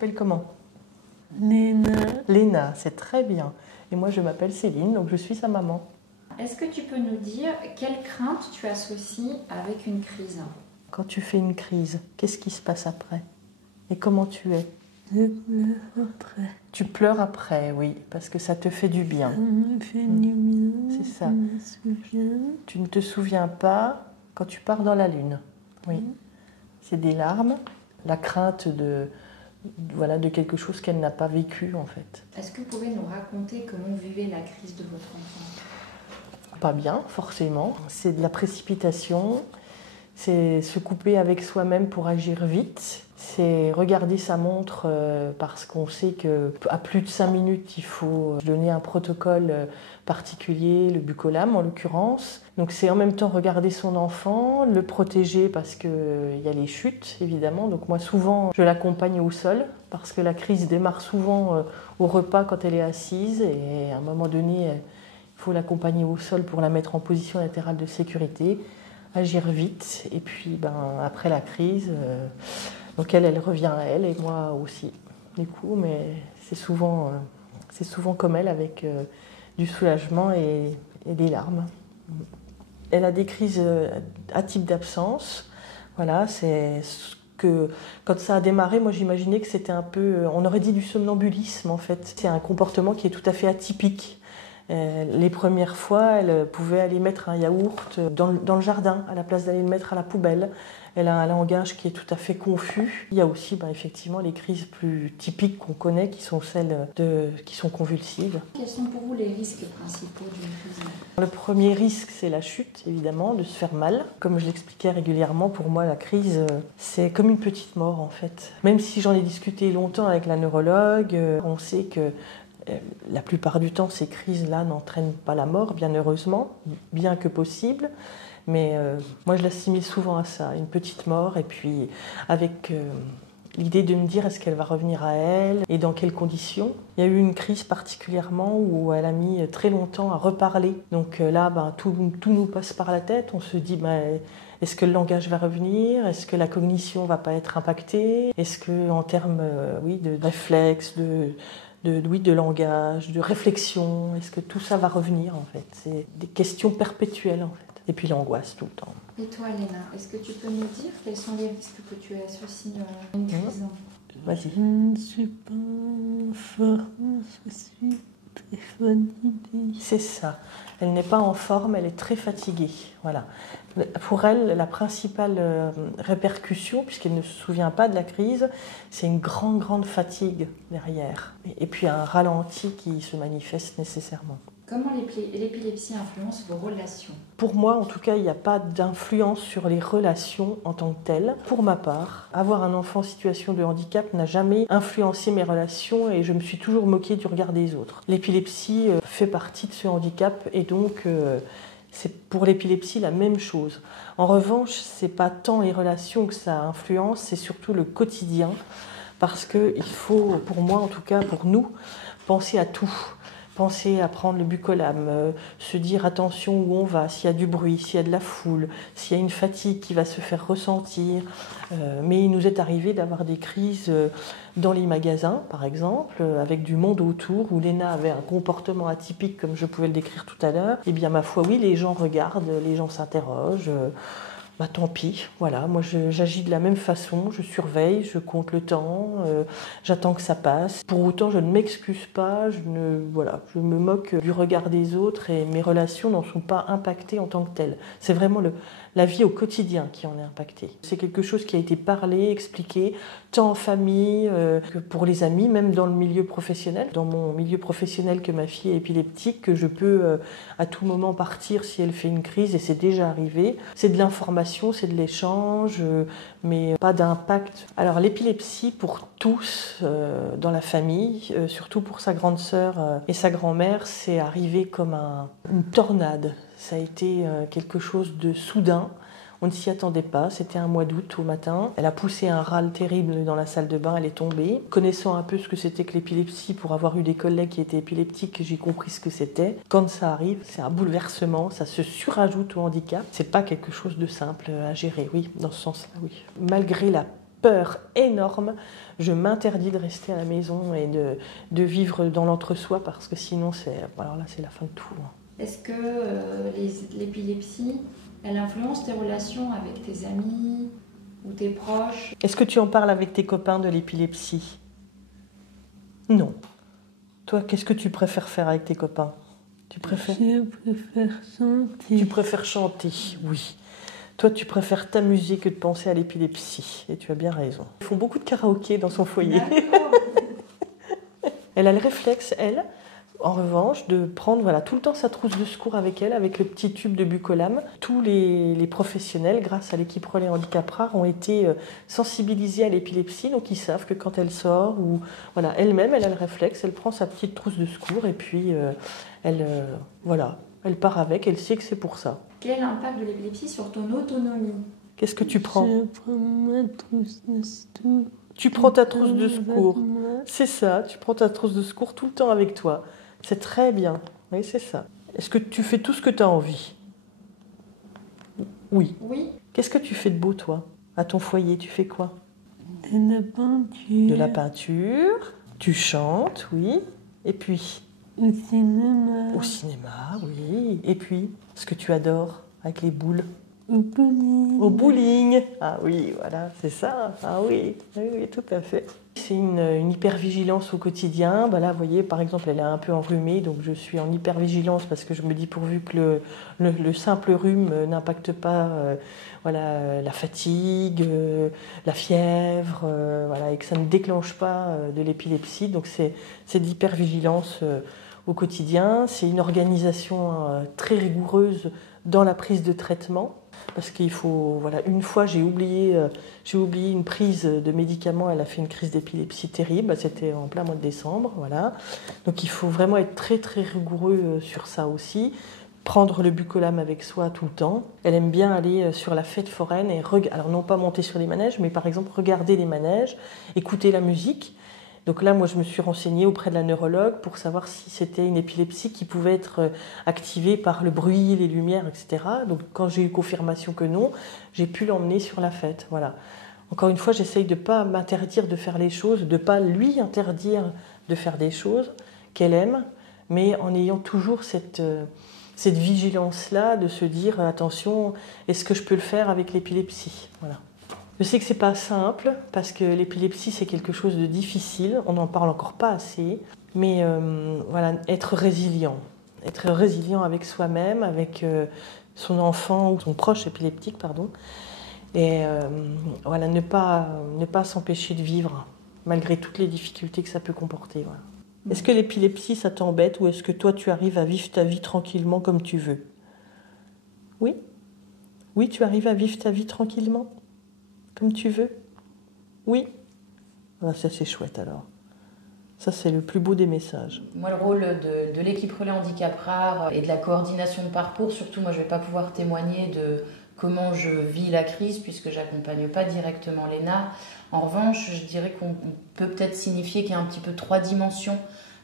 t'appelles comment? Léna. Léna, c'est très bien. Et moi, je m'appelle Céline, donc je suis sa maman. Est-ce que tu peux nous dire quelle crainte tu associes avec une crise? Quand tu fais une crise, qu'est-ce qui se passe après? Et comment tu es? Je pleure après. Tu pleures après, oui, parce que ça te fait du bien. Ça me fait du bien. C'est ça. Je me souviens. Tu ne te souviens pas quand tu pars dans la lune. Oui. C'est des larmes, la crainte de quelque chose qu'elle n'a pas vécu en fait. Est-ce que vous pouvez nous raconter comment vous vivez la crise de votre enfant? Pas bien, forcément. C'est de la précipitation, c'est se couper avec soi-même pour agir vite, c'est regarder sa montre parce qu'on sait qu'à plus de 5 minutes, il faut donner un protocole particulier, le buccolam en l'occurrence. Donc c'est en même temps regarder son enfant, le protéger parce qu'il y a les chutes évidemment. Donc moi souvent je l'accompagne au sol parce que la crise démarre souvent au repas quand elle est assise et à un moment donné il faut l'accompagner au sol pour la mettre en position latérale de sécurité, agir vite et puis après la crise, donc elle revient à elle et moi aussi du coup, mais c'est souvent comme elle avec du soulagement et des larmes. Elle a des crises à type d'absence. Voilà, c'est ce que quand ça a démarré, moi j'imaginais que c'était un peu, on aurait dit du somnambulisme en fait. C'est un comportement qui est tout à fait atypique. Les premières fois, elle pouvait aller mettre un yaourt dans le jardin à la place d'aller le mettre à la poubelle. Elle a un langage qui est tout à fait confus. Il y a aussi effectivement les crises plus typiques qu'on connaît, qui sont celles qui sont convulsives. Quels sont pour vous les risques principaux d'une crise? Le premier risque, c'est la chute, évidemment, de se faire mal. Comme je l'expliquais régulièrement, pour moi, la crise, c'est comme une petite mort, en fait. Même si j'en ai discuté longtemps avec la neurologue, on sait que la plupart du temps, ces crises-là n'entraînent pas la mort, bien heureusement, bien que possible. Mais moi, je l'assimile souvent à ça, une petite mort, et puis avec l'idée de me dire est-ce qu'elle va revenir à elle et dans quelles conditions. Il y a eu une crise particulièrement où elle a mis très longtemps à reparler. Donc là, tout nous passe par la tête. On se dit est-ce que le langage va revenir? Est-ce que la cognition ne va pas être impactée? Est-ce qu'en termes de réflexe, de langage, de réflexion, est-ce que tout ça va revenir en fait? C'est des questions perpétuelles en fait. Et puis l'angoisse tout le temps. Et toi, Léna, est-ce que tu peux nous dire quels sont les risques que tu associes à une crise? Vas-y. Je ne suis pas en forme, je suis très fatiguée. C'est ça. Elle n'est pas en forme, elle est très fatiguée. Voilà. Pour elle, la principale répercussion, puisqu'elle ne se souvient pas de la crise, c'est une grande fatigue derrière. Et puis un ralenti qui se manifeste nécessairement. Comment l'épilepsie influence vos relations? Pour moi, en tout cas, il n'y a pas d'influence sur les relations en tant que telles. Pour ma part, avoir un enfant en situation de handicap n'a jamais influencé mes relations et je me suis toujours moquée du regard des autres. L'épilepsie fait partie de ce handicap et donc c'est pour l'épilepsie la même chose. En revanche, ce n'est pas tant les relations que ça influence, c'est surtout le quotidien parce qu'il faut, pour moi en tout cas, pour nous, penser à tout. Penser à prendre le buccolam, se dire attention où on va, s'il y a du bruit, s'il y a de la foule, s'il y a une fatigue qui va se faire ressentir. Mais il nous est arrivé d'avoir des crises dans les magasins, par exemple, avec du monde autour, où Léna avait un comportement atypique, comme je pouvais le décrire tout à l'heure. Eh bien, ma foi, oui, les gens regardent, les gens s'interrogent. Tant pis, voilà, moi j'agis de la même façon, je surveille, je compte le temps, j'attends que ça passe. Pour autant, je ne m'excuse pas, je me moque du regard des autres et mes relations n'en sont pas impactées en tant que telles. C'est vraiment la vie au quotidien qui en est impactée. C'est quelque chose qui a été parlé, expliqué, tant en famille que pour les amis, même dans le milieu professionnel. Dans mon milieu professionnel, que ma fille est épileptique, que je peux à tout moment partir si elle fait une crise, et c'est déjà arrivé. C'est de l'information, c'est de l'échange, mais pas d'impact. Alors l'épilepsie, pour tous dans la famille, surtout pour sa grande sœur et sa grand-mère, c'est arrivé comme une tornade. Ça a été quelque chose de soudain. On ne s'y attendait pas, c'était un mois d'août au matin. Elle a poussé un râle terrible dans la salle de bain, elle est tombée. Connaissant un peu ce que c'était que l'épilepsie, pour avoir eu des collègues qui étaient épileptiques, j'ai compris ce que c'était. Quand ça arrive, c'est un bouleversement, ça se surajoute au handicap. C'est pas quelque chose de simple à gérer, oui, dans ce sens-là, oui. Malgré la peur énorme. Je m'interdis de rester à la maison et de vivre dans l'entre-soi parce que sinon, alors là, c'est la fin de tout. Est-ce que l'épilepsie, elle influence tes relations avec tes amis ou tes proches? Est-ce que tu en parles avec tes copains de l'épilepsie? Non. Toi, qu'est-ce que tu préfères faire avec tes copains? Je préfère chanter. Tu préfères chanter, oui. Toi, tu préfères t'amuser que de penser à l'épilepsie. Et tu as bien raison. Ils font beaucoup de karaoké dans son foyer. Elle a le réflexe, elle, en revanche, de prendre tout le temps sa trousse de secours avec elle, avec le petit tube de Bucolam. Tous les professionnels, grâce à l'équipe Relais Handicap Rare, ont été sensibilisés à l'épilepsie. Donc, ils savent que quand elle sort, ou elle-même, elle a le réflexe, elle prend sa petite trousse de secours et puis elle part avec, elle sait que c'est pour ça. Quel est l'impact de l'épilepsie sur ton autonomie? Qu'est-ce que tu prends? Je prends ma trousse de secours. Tu prends ta trousse de secours. C'est ça, tu prends ta trousse de secours tout le temps avec toi. C'est très bien. Oui, c'est ça. Est-ce que tu fais tout ce que tu as envie? Oui. Oui. Qu'est-ce que tu fais de beau, toi? À ton foyer, tu fais quoi? De la peinture. De la peinture. Tu chantes, oui. Et puis? Au cinéma. Au cinéma, oui. Et puis, ce que tu adores avec les boules? Au bowling. Au bowling. Ah oui, voilà, c'est ça. Ah oui, oui, tout à fait. C'est une hypervigilance au quotidien. Là, vous voyez, par exemple, elle est un peu enrhumée, donc je suis en hypervigilance parce que je me dis pourvu que le simple rhume n'impacte pas la fatigue, la fièvre, et que ça ne déclenche pas de l'épilepsie. Donc c'est de l'hypervigilance au quotidien. C'est une organisation très rigoureuse dans la prise de traitement. Parce qu'il faut, une fois j'ai oublié une prise de médicaments, elle a fait une crise d'épilepsie terrible, c'était en plein mois de décembre, Donc il faut vraiment être très très rigoureux sur ça aussi, prendre le Bucolam avec soi tout le temps. Elle aime bien aller sur la fête foraine et alors non pas monter sur les manèges, mais par exemple regarder les manèges, écouter la musique. Donc là, moi, je me suis renseignée auprès de la neurologue pour savoir si c'était une épilepsie qui pouvait être activée par le bruit, les lumières, etc. Donc quand j'ai eu confirmation que non, j'ai pu l'emmener sur la fête. Voilà. Encore une fois, j'essaye de ne pas m'interdire de faire les choses, de ne pas lui interdire de faire des choses qu'elle aime, mais en ayant toujours cette vigilance-là de se dire, attention, est-ce que je peux le faire avec l'épilepsie? Voilà. Je sais que c'est pas simple parce que l'épilepsie c'est quelque chose de difficile, on n'en parle encore pas assez, mais être résilient avec soi-même, avec son enfant ou son proche épileptique, et ne pas s'empêcher de vivre malgré toutes les difficultés que ça peut comporter. Voilà. Est-ce que l'épilepsie ça t'embête ou est-ce que toi tu arrives à vivre ta vie tranquillement comme tu veux? Oui? Oui, tu arrives à vivre ta vie tranquillement? Comme tu veux? Oui? Ça c'est chouette alors. Ça c'est le plus beau des messages. Moi le rôle de l'équipe Relais Handicap Rare et de la coordination de parcours, surtout moi je ne vais pas pouvoir témoigner de comment je vis la crise puisque j'accompagne pas directement Léna. En revanche, je dirais qu'on peut peut-être signifier qu'il y a un petit peu 3 dimensions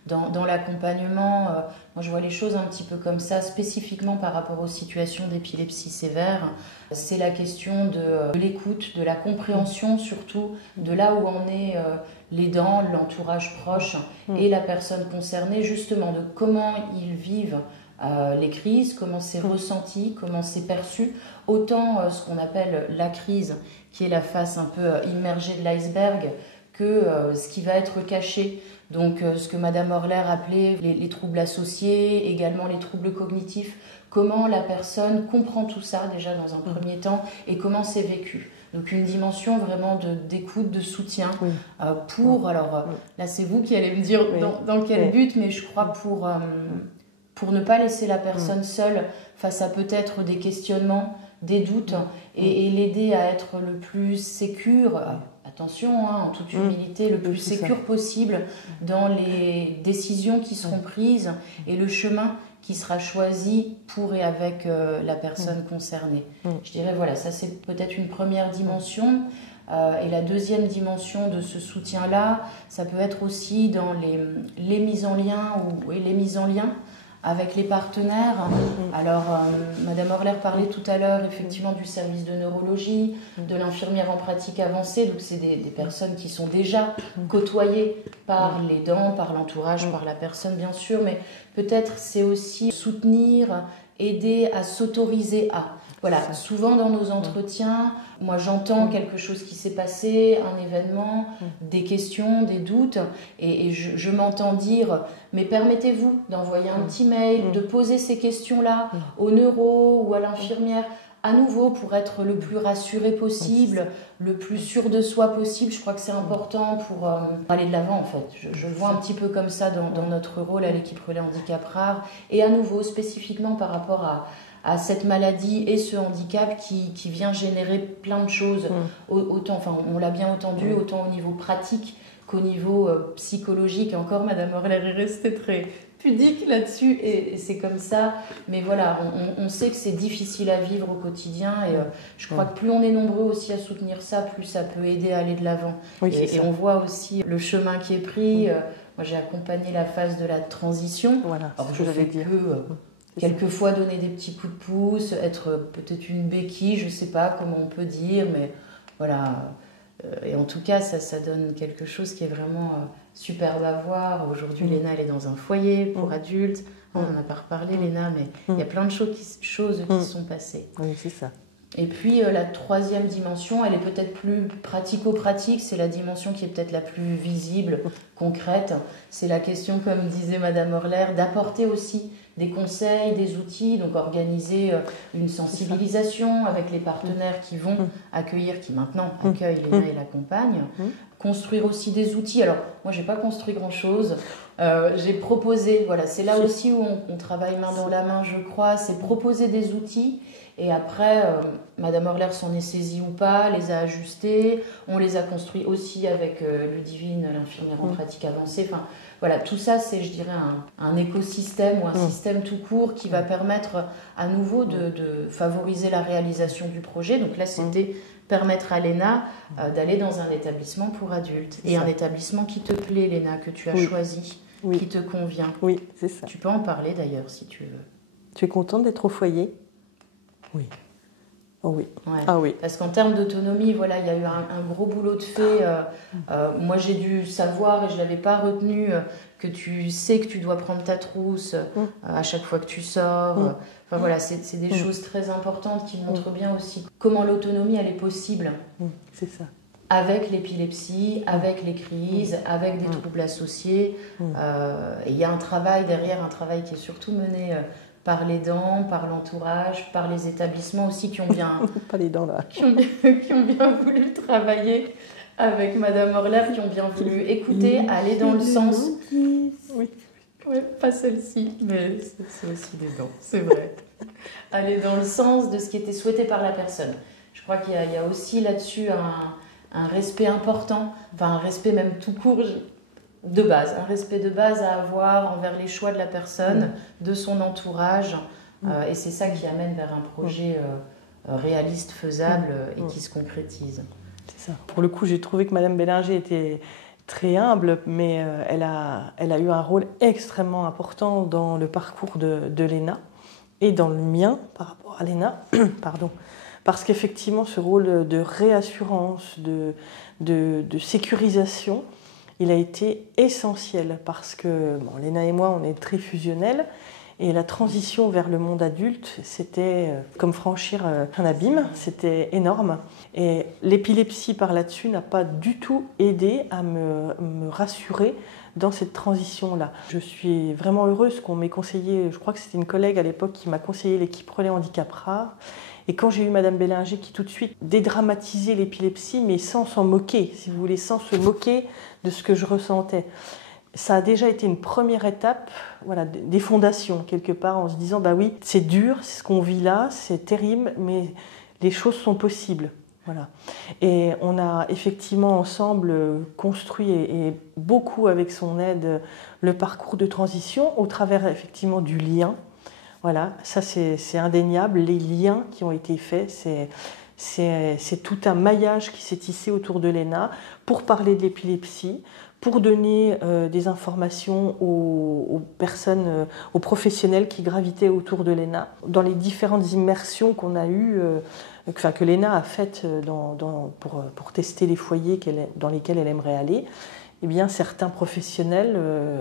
dans l'accompagnement. Moi je vois les choses un petit peu comme ça, spécifiquement par rapport aux situations d'épilepsie sévère. C'est la question de l'écoute, de la compréhension surtout, de là où en est l'aidant, l'entourage proche et la personne concernée, justement de comment ils vivent les crises, comment c'est ressenti, comment c'est perçu. Autant ce qu'on appelle la crise, qui est la face un peu immergée de l'iceberg, que ce qui va être caché. Donc ce que Madame Horler appelait les troubles associés, également les troubles cognitifs, comment la personne comprend tout ça déjà dans un premier temps et comment c'est vécu. Donc une dimension vraiment d'écoute, de soutien là c'est vous qui allez me dire dans quel but, mais je crois pour ne pas laisser la personne seule face à peut-être des questionnements, des doutes et l'aider à être le plus sécure. Attention, en toute humilité, le plus sécure possible dans les décisions qui seront prises et le chemin qui sera choisi pour et avec la personne concernée. Je dirais, ça c'est peut-être une première dimension. Et la deuxième dimension de ce soutien-là, ça peut être aussi dans les mises en lien et les mises en lien avec les partenaires. Alors, Madame Horler parlait tout à l'heure effectivement du service de neurologie, de l'infirmière en pratique avancée. Donc, c'est des personnes qui sont déjà côtoyées par les dents, par l'entourage, par la personne bien sûr. Mais peut-être c'est aussi soutenir, aider à s'autoriser à. Voilà, souvent dans nos entretiens, moi j'entends quelque chose qui s'est passé, un événement, des questions, des doutes, et je m'entends dire, mais permettez-vous d'envoyer un petit mail, de poser ces questions-là au neuro ou à l'infirmière, à nouveau pour être le plus rassuré possible, le plus sûr de soi possible. Je crois que c'est important pour aller de l'avant en fait. Je le vois un petit peu comme ça dans notre rôle à l'équipe Relais Handicap Rare, et à nouveau spécifiquement par rapport à cette maladie et ce handicap qui vient générer plein de choses, autant, enfin, on l'a bien entendu, autant au niveau pratique qu'au niveau psychologique. Et encore, Madame Horler est restée très pudique là-dessus, et c'est comme ça. Mais voilà, on sait que c'est difficile à vivre au quotidien, et je crois que plus on est nombreux aussi à soutenir ça, plus ça peut aider à aller de l'avant. Oui, et on voit aussi le chemin qui est pris. Moi, j'ai accompagné la phase de la transition. Voilà, alors je fais que... quelquefois donner des petits coups de pouce, être peut-être une béquille, je ne sais pas comment on peut dire, mais voilà. Et en tout cas, ça donne quelque chose qui est vraiment superbe à voir. Aujourd'hui, Léna, elle est dans un foyer pour adultes. On n'en a pas reparlé, Léna, mais il y a plein de choses qui sont passées. Oui, c'est ça. Et puis la troisième dimension, elle est peut-être plus pratico-pratique, c'est la dimension qui est peut-être la plus visible, concrète. C'est la question, comme disait Madame Horler, d'apporter aussi des conseils, des outils, donc organiser une sensibilisation avec les partenaires qui vont accueillir, qui maintenant accueillent Léna et l'accompagnent. Construire aussi des outils. Alors, moi, je n'ai pas construit grand-chose. J'ai proposé, voilà, c'est là aussi où on travaille main dans la main, je crois, c'est proposer des outils. Et après, Madame Horler s'en est saisie ou pas, les a ajustés. On les a construits aussi avec Ludivine, l'infirmière en pratique avancée. Enfin, voilà, tout ça, c'est, je dirais, un écosystème ou un système tout court qui va permettre à nouveau de favoriser la réalisation du projet. Donc là, c'était permettre à Léna d'aller dans un établissement pour adultes. Et un établissement qui te plaît, Léna, que tu as choisi, qui te convient. Oui, c'est ça. Tu peux en parler d'ailleurs, si tu veux. Tu es contente d'être au foyer ? Oui. Oh oui. Ouais. Ah oui. Parce qu'en termes d'autonomie, voilà, il y a eu un gros boulot de fait. Moi, j'ai dû savoir, et je ne l'avais pas retenu, que tu sais que tu dois prendre ta trousse à chaque fois que tu sors. Enfin voilà, c'est des choses très importantes qui montrent bien aussi comment l'autonomie, elle est possible. C'est ça. Avec l'épilepsie, avec les crises, avec des troubles associés. Et il y a un travail derrière, un travail qui est surtout mené... par les dents, par l'entourage, par les établissements aussi qui ont bien, pas les dents, là. qui ont bien voulu travailler avec Madame Horler, qui ont bien voulu écouter, aller dans le sens... Oui. Ouais, pas celle-ci, mais c'est aussi des dents, c'est vrai. Aller dans le sens de ce qui était souhaité par la personne. Je crois qu'il y a aussi là-dessus un respect important, enfin un respect même tout court, de base, un respect de base à avoir envers les choix de la personne, de son entourage, et c'est ça qui amène vers un projet réaliste, faisable et qui se concrétise. C'est ça. Pour le coup, j'ai trouvé que Madame Bélinger était très humble, mais elle a eu un rôle extrêmement important dans le parcours de Léna et dans le mien par rapport à Léna, pardon. Parce qu'effectivement, ce rôle de réassurance, de sécurisation, il a été essentiel parce que Léna et moi, on est très fusionnels et la transition vers le monde adulte, c'était comme franchir un abîme, c'était énorme. Et l'épilepsie par là-dessus n'a pas du tout aidé à me rassurer dans cette transition-là. Je suis vraiment heureuse qu'on m'ait conseillé, je crois que c'était une collègue à l'époque qui m'a conseillé l'équipe Relais Handicap Rare. Et quand j'ai eu Madame Bélinger qui tout de suite dédramatisait l'épilepsie, mais sans s'en moquer, si vous voulez, sans se moquer de ce que je ressentais. Ça a déjà été une première étape, voilà, des fondations, quelque part, en se disant, bah oui, c'est dur, c'est ce qu'on vit là, c'est terrible, mais les choses sont possibles. Voilà. Et on a effectivement ensemble construit, et beaucoup avec son aide, le parcours de transition au travers effectivement du lien. Voilà, ça c'est indéniable, les liens qui ont été faits, c'est tout un maillage qui s'est tissé autour de Léna pour parler de l'épilepsie, pour donner des informations aux personnes, aux professionnels qui gravitaient autour de l'ENA. Dans les différentes immersions qu'on a eues, que l'ENA a faites pour tester les foyers dans lesquels elle aimerait aller, eh bien, certains professionnels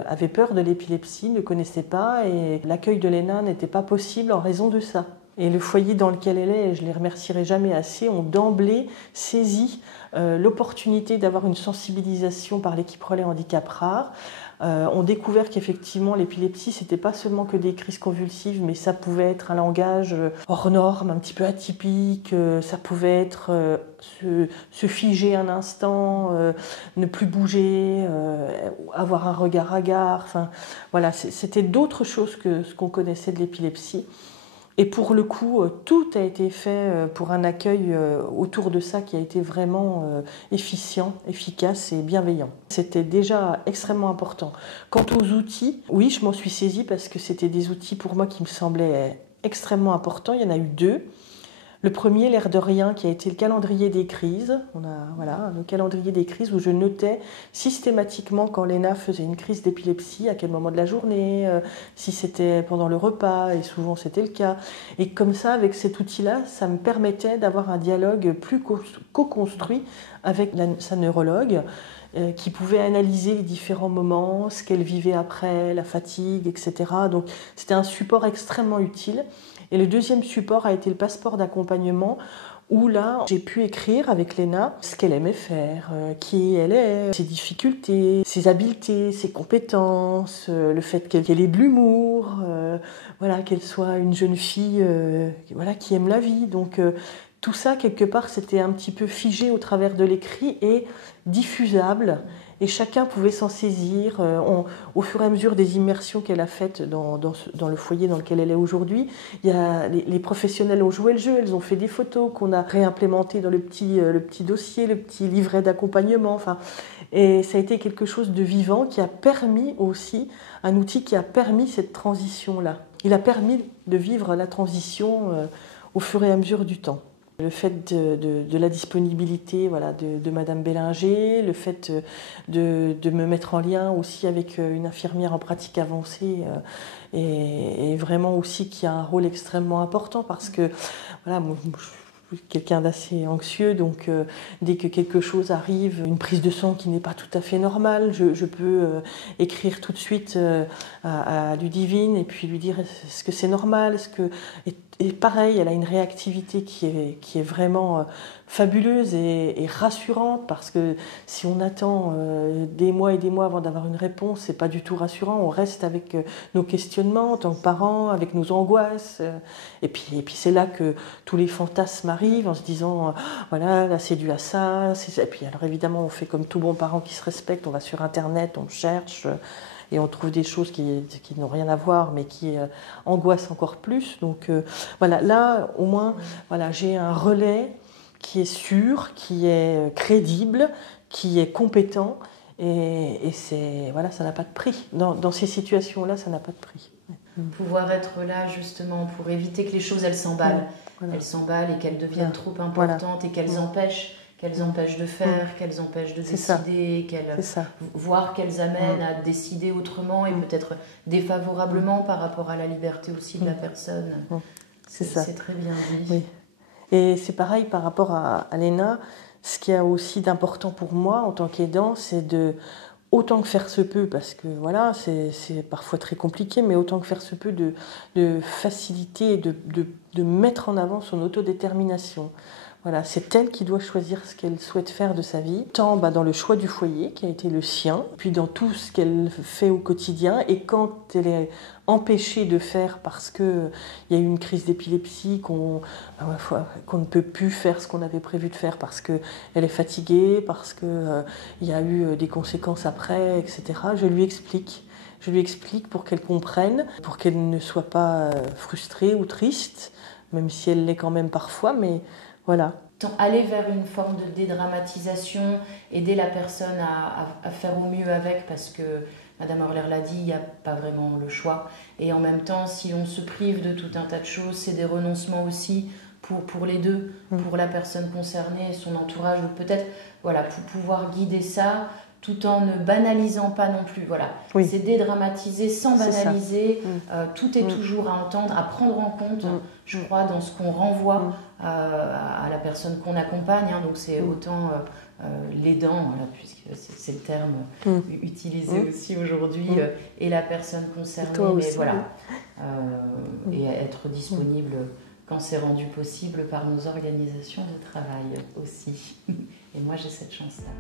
avaient peur de l'épilepsie, ne connaissaient pas, et l'accueil de l'ENA n'était pas possible en raison de ça. Et le foyer dans lequel elle est, et je ne les remercierai jamais assez, ont d'emblée saisi l'opportunité d'avoir une sensibilisation par l'équipe relais handicap rare, ont découvert qu'effectivement l'épilepsie, c'était pas seulement que des crises convulsives, mais ça pouvait être un langage hors norme, un petit peu atypique, ça pouvait être se figer un instant, ne plus bouger, avoir un regard hagard, enfin voilà, c'était d'autres choses que ce qu'on connaissait de l'épilepsie. Et pour le coup, tout a été fait pour un accueil autour de ça qui a été vraiment efficient, efficace et bienveillant. C'était déjà extrêmement important. Quant aux outils, oui, je m'en suis saisie parce que c'était des outils pour moi qui me semblaient extrêmement importants. Il y en a eu deux. Le premier, l'air de rien, qui a été le calendrier des crises. On a le calendrier des crises où je notais systématiquement quand l'ENA faisait une crise d'épilepsie, à quel moment de la journée, si c'était pendant le repas, et souvent c'était le cas. Et comme ça, avec cet outil-là, ça me permettait d'avoir un dialogue plus co-construit avec sa neurologue, qui pouvait analyser les différents moments, ce qu'elle vivait après, la fatigue, etc. Donc c'était un support extrêmement utile. Et le deuxième support a été le passeport d'accompagnement où là, j'ai pu écrire avec l'ENA ce qu'elle aimait faire, qui elle est, ses difficultés, ses habiletés, ses compétences, le fait qu'elle ait de l'humour, voilà, qu'elle soit une jeune fille voilà, qui aime la vie. Donc tout ça, quelque part, c'était un petit peu figé au travers de l'écrit et diffusable. Et chacun pouvait s'en saisir. Au fur et à mesure des immersions qu'elle a faites dans le foyer dans lequel elle est aujourd'hui, les professionnels ont joué le jeu, elles ont fait des photos qu'on a réimplémentées dans le petit dossier, le petit livret d'accompagnement. Enfin, et ça a été quelque chose de vivant qui a permis aussi, un outil qui a permis cette transition-là. Il a permis de vivre la transition au fur et à mesure du temps. Le fait de la disponibilité voilà, de Madame Bélinger, le fait de me mettre en lien aussi avec une infirmière en pratique avancée et vraiment aussi qui a un rôle extrêmement important parce que voilà, moi, je suis quelqu'un d'assez anxieux, donc dès que quelque chose arrive, une prise de sang qui n'est pas tout à fait normale, je peux écrire tout de suite à Ludivine et puis lui dire est-ce que c'est normal, et pareil, elle a une réactivité qui est vraiment fabuleuse et rassurante parce que si on attend des mois et des mois avant d'avoir une réponse, c'est pas du tout rassurant. On reste avec nos questionnements en tant que parents, avec nos angoisses. Et puis c'est là que tous les fantasmes arrivent en se disant voilà, là c'est dû à ça. Et puis alors évidemment, on fait comme tout bon parent qui se respecte, on va sur Internet, on cherche. Et on trouve des choses qui n'ont rien à voir, mais qui angoissent encore plus. Donc voilà, là, au moins, voilà, j'ai un relais qui est sûr, qui est crédible, qui est compétent. Et voilà, ça n'a pas de prix. Dans ces situations-là, ça n'a pas de prix. Pouvoir être là, justement, pour éviter que les choses, elles s'emballent. Voilà. Elles s'emballent et qu'elles deviennent trop importantes et qu'elles empêchent de faire, qu'elles empêchent de décider, voire qu'elles amènent à décider autrement et peut-être défavorablement par rapport à la liberté aussi de la personne. C'est très bien dit. Oui. Et c'est pareil par rapport à l'ENA. Ce qu'il y a aussi d'important pour moi en tant qu'aidant, c'est autant que faire se peut, parce que voilà, c'est parfois très compliqué, mais autant que faire se peut de faciliter et de mettre en avant son autodétermination. Voilà, c'est elle qui doit choisir ce qu'elle souhaite faire de sa vie, tant dans le choix du foyer qui a été le sien, puis dans tout ce qu'elle fait au quotidien. Et quand elle est empêchée de faire parce qu'il y a eu une crise d'épilepsie, qu'on ne peut plus faire ce qu'on avait prévu de faire parce qu'elle est fatiguée, parce qu'il y a eu des conséquences après, etc., je lui explique. Je lui explique pour qu'elle comprenne, pour qu'elle ne soit pas frustrée ou triste, même si elle l'est quand même parfois, mais voilà. Aller vers une forme de dédramatisation, aider la personne à faire au mieux avec, parce que Madame Horler l'a dit, il n'y a pas vraiment le choix. Et en même temps, si on se prive de tout un tas de choses, c'est des renoncements aussi pour les deux, pour la personne concernée et son entourage. Donc peut-être, voilà, pour pouvoir guider ça, tout en ne banalisant pas non plus. Voilà. Oui. C'est dédramatiser sans C'est ça. banaliser. Tout est toujours à entendre, à prendre en compte, je crois, dans ce qu'on renvoie à la personne qu'on accompagne. Hein. Donc c'est autant l'aidant, voilà, puisque c'est le terme utilisé aussi aujourd'hui, et la personne concernée. Toi aussi, mais voilà. Et être disponible quand c'est rendu possible par nos organisations de travail aussi. Et moi, j'ai cette chance-là.